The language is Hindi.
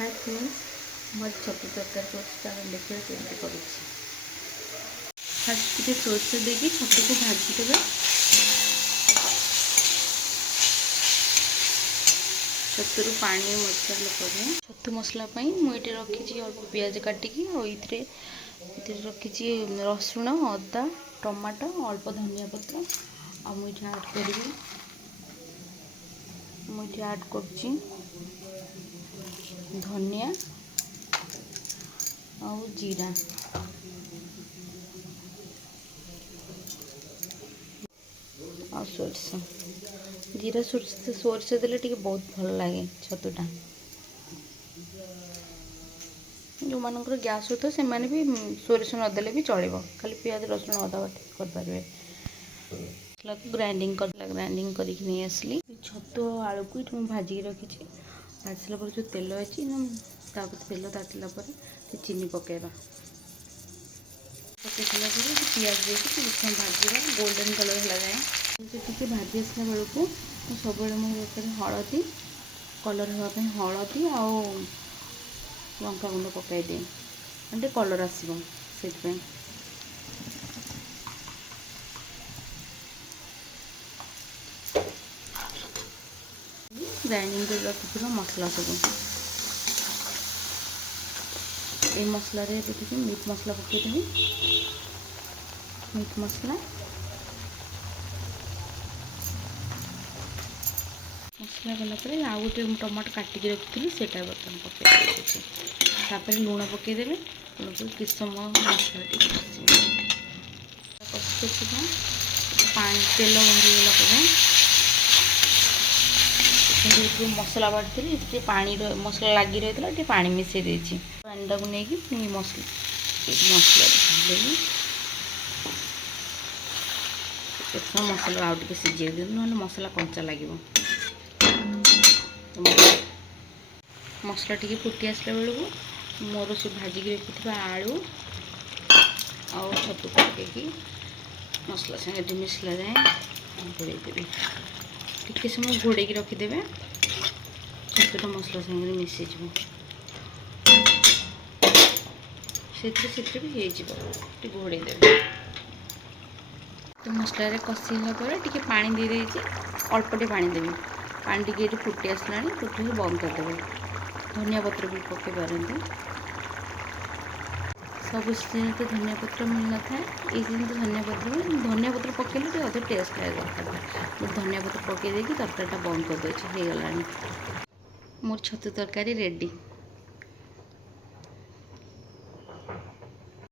हाय फ्रेंड्स, मैं छतु तरकारी कर देखिए केमती कर फास्ट टे सोर्स देकी छतु को भाजीदेवे। छतुर पानी मसला पर छतु मसला मुझे रखी अल्प पिज काटिकी और रखी रसुण अदा टमाटो अल्प धनिया पत्र आ मुझे ऐड करी मुझे ऐड कर धनिया और जीरा और सोरस जीरा सोरस देले टिके बहुत भल लगे छतुटा। जो मानकर गैस होता से माने भी सोरस नदेले भी चलो, खाली पियाज रसुण अदा बाटी करें। मसला को ग्राइंडिंग करके नहीं आसली छतु आलू को ये भाजिक रखी भाजी सारा जो तेल अच्छी तेल तातिला चीनी पकेबा पकईला पियाज देखिए भाजवा गोल्डन कलर है जाए टी भाजी आसला बेलू सब मोर हलदी कलर हाँपाई हलदी आउ लंका गुंड पकई दिए टे कलर आसो से ग्राइंडिंग कर रखी मसला सब ये मसला देखिए मीट मसला पकईदेवी। मीट मसला गलापर आउ गोटे टमाटो काटिक रखी से बर्तन पकईदे लुण पकईदेवे। कि समय मसला कषि पानी तेल बाहरीगला मसला बाटी पानी मसला लगी रही है पानी मिसई देती पानी टाक नहीं मसला मसला आउ टे सीझे ना मसला कंचा लगे। मसला टी फुटी आसला बेलू मोर से भाजिक रखी आलू आउ छतु पकईकी मसला संगे मिसला जाए घोड़ेदेवी टिके समय घोड़े रखिदे छतुटा मसला संगे मिसई से भी घोड़ेदेवे। तो मसला कषिला टे पा दे अल्पटे पा देवी पानी टे फुटी आसला फुटी बंद करदे। धनिया पत्र भी पकई पारती सब सीजन तो धनिया पत्र मिल न था ये सीजन तो धनिया पत्र पकड़े अदर टेस्ट लगे दरकार धनिया पत्र पकई तरकारीटा बंद करदे। मोर छतु तरकारी रेडी।